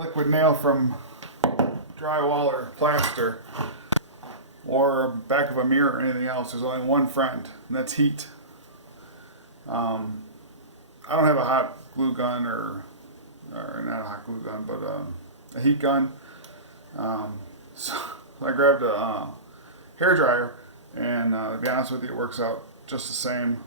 liquid nail from drywall or plaster or back of a mirror or anything else, there's only one friend, and that's heat. I don't have a hot glue gun or not a hot glue gun, but a heat gun. So I grabbed a hair dryer, and to be honest with you, it works out just the same.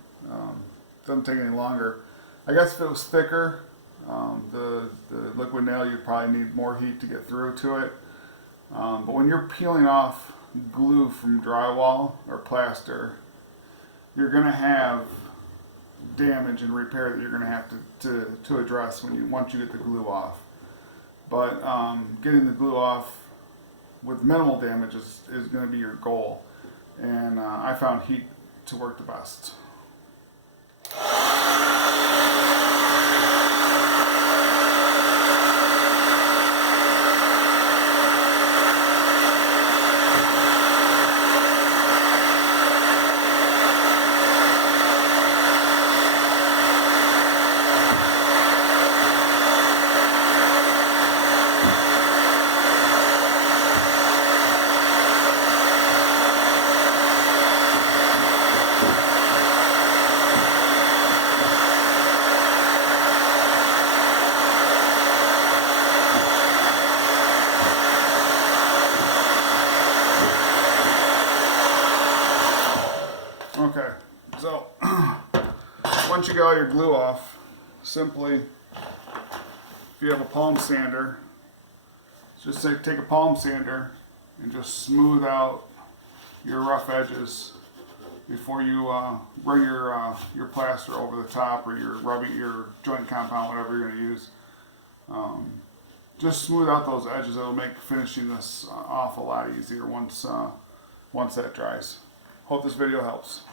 Doesn't take any longer. I guess if it was thicker, the liquid nail, you'd probably need more heat to get through to it. But when you're peeling off glue from drywall or plaster, you're going to have damage and repair that you're going to have to address once you get the glue off. But getting the glue off with minimal damage is going to be your goal. And I found heat to work the best. Okay, so once you get all your glue off, simply, if you have a palm sander, just take a palm sander and just smooth out your rough edges before you run your plaster over the top, or your joint compound, whatever you're going to use. Just smooth out those edges. It'll make finishing this off a lot easier once that dries. Hope this video helps.